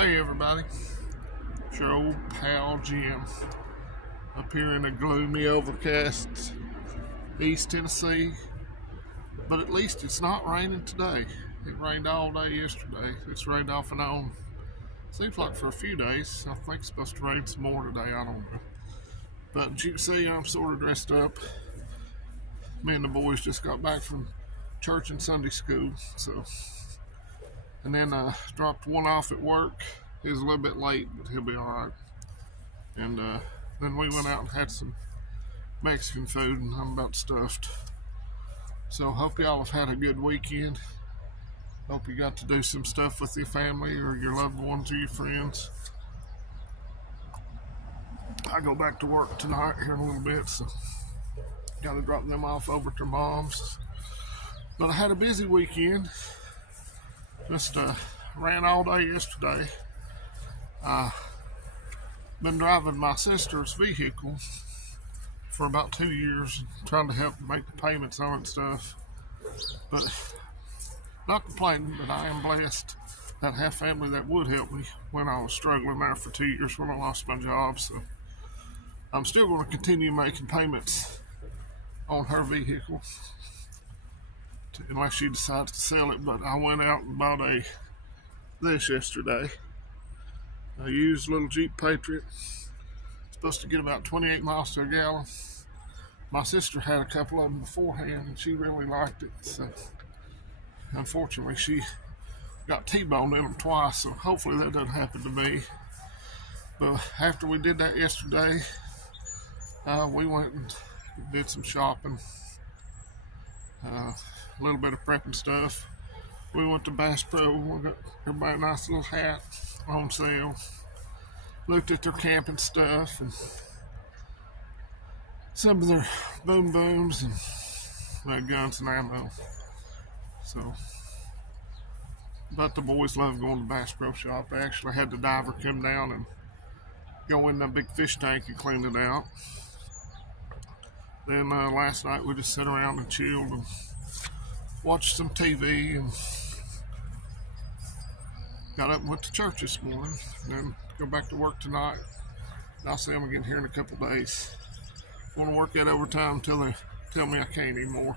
Hey everybody, it's your old pal Jim up here in a gloomy, overcast East Tennessee, but at least it's not raining today. It rained all day yesterday. It's rained off and on. Seems like for a few days. I think it's supposed to rain some more today. I don't know. But as you can see, I'm sort of dressed up. Me and the boys just got back from church and Sunday school, and then dropped one off at work. He was a little bit late, but he'll be all right. And then we went out and had some Mexican food, and I'm about stuffed. So hope y'all have had a good weekend. Hope you got to do some stuff with your family or your loved ones or your friends. I go back to work tonight here in a little bit, so got to drop them off over to mom's. But I had a busy weekend. Just ran all day yesterday. Been driving my sister's vehicle for about 2 years, trying to help make the payments on it and stuff. But not complaining, but I am blessed that I have family that would help me when I was struggling there for 2 years when I lost my job. So I'm still going to continue making payments on her vehicle unless she decides to sell it. But I went out and bought this yesterday. A used little Jeep Patriot. Supposed to get about 28 miles to a gallon. My sister had a couple of them beforehand and she really liked it. So unfortunately she got T-boned in them twice, so hopefully that doesn't happen to me. But after we did that yesterday, we went and did some shopping. A little bit of prepping stuff. We went to Bass Pro. We got everybody a nice little hat on sale. Looked at their camping stuff and some of their boom booms and their guns and ammo. So, but the boys love going to Bass Pro Shop. They actually had the diver come down and go in the big fish tank and clean it out. Then last night we just sat around and chilled and watched some TV and got up and went to church this morning. And then go back to work tonight. I'll see them again here in a couple days. Want to work that overtime until they tell me I can't anymore.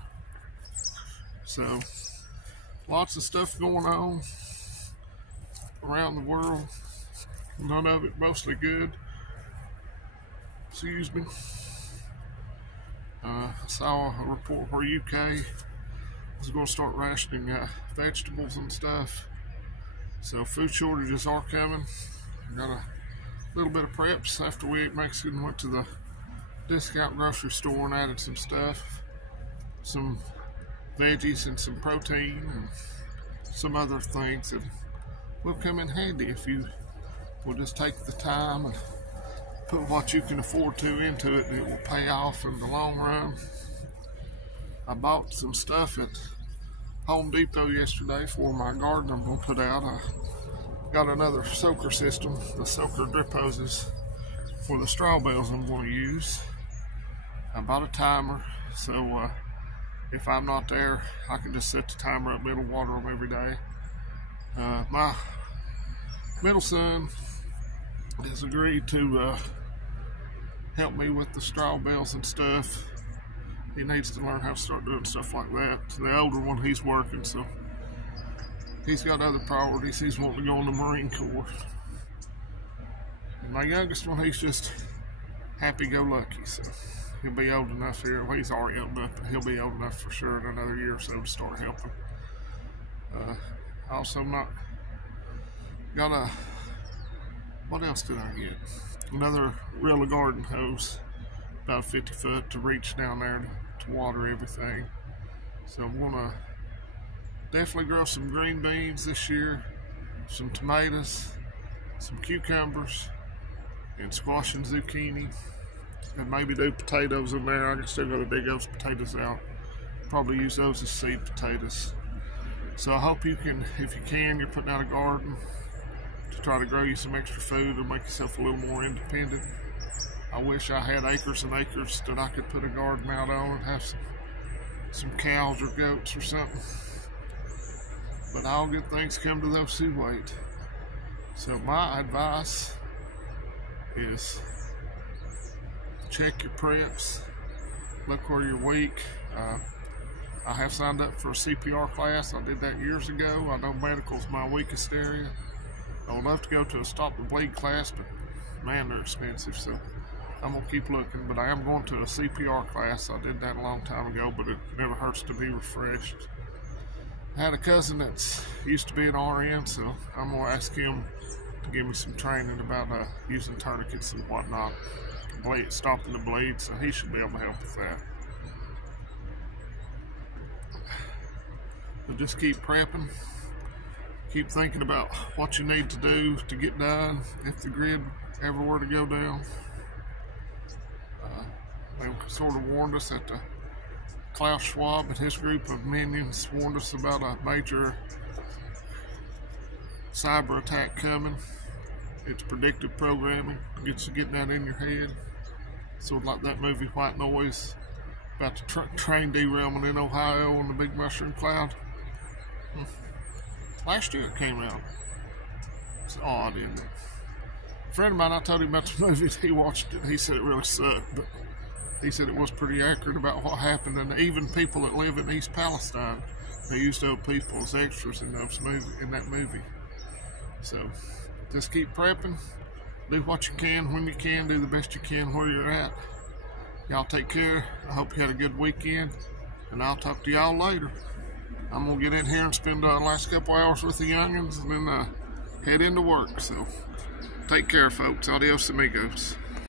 So lots of stuff going on around the world. None of it mostly good. Excuse me. I saw a report where UK is going to start rationing vegetables and stuff. So food shortages are coming. I got a little bit of preps after we ate Mexican. Went to the discount grocery store and added some stuff. Some veggies and some protein and some other things that will come in handy if you will just take the time and put what you can afford to into it, and it will pay off in the long run. I bought some stuff at Home Depot yesterday for my garden I'm going to put out. I got another soaker system, the soaker drip hoses for the straw bales I'm going to use. I bought a timer, so if I'm not there, I can just set the timer up, it'll water them every day. My middle son has agreed to help me with the straw bales and stuff. He needs to learn how to start doing stuff like that. The older one, he's working, so he's got other priorities. He's wanting to go in the Marine Corps. And my youngest one, he's just happy-go-lucky, so he'll be old enough here. Well, he's already old enough, but he'll be old enough for sure in another year or so to start helping. Also not got a, what else did I get? Another Rilla garden hose, about 50 foot to reach down there to water everything. So I'm gonna definitely grow some green beans this year, some tomatoes, some cucumbers, and squash and zucchini, and maybe do potatoes in there. I still gotta dig those potatoes out. Probably use those as seed potatoes. So I hope you can, if you can, you're putting out a garden to try to grow you some extra food and make yourself a little more independent. I wish I had acres and acres that I could put a garden out on and have some cows or goats or something. But all good things come to those who wait. So my advice is check your preps, look where you're weak. I have signed up for a CPR class. I did that years ago. I know medical's my weakest area. I would love to go to a stop the bleed class, but man, they're expensive, so I'm gonna keep looking. But I am going to a CPR class. I did that a long time ago, but it never hurts to be refreshed. I had a cousin that used to be an RN, so I'm gonna ask him to give me some training about using tourniquets and whatnot, stopping the bleed, so he should be able to help with that. But just keep prepping, keep thinking about what you need to do to get done if the grid ever were to go down. They sort of warned us that Klaus Schwab and his group of minions warned us about a major cyber attack coming. It's predictive programming, gets you getting that in your head. Sort of like that movie White Noise about the train derailment in Ohio on the big mushroom cloud. Last year it came out. It's odd, isn't it? A friend of mine, I told him about the movie, he watched it. He said it really sucked, but he said it was pretty accurate about what happened. And even people that live in East Palestine, they used those people as extras in that movie. So just keep prepping. Do what you can when you can. Do the best you can where you're at. Y'all take care. I hope you had a good weekend, and I'll talk to y'all later. I'm gonna get in here and spend the last couple hours with the youngins and then head into work. So take care, folks. Adios amigos.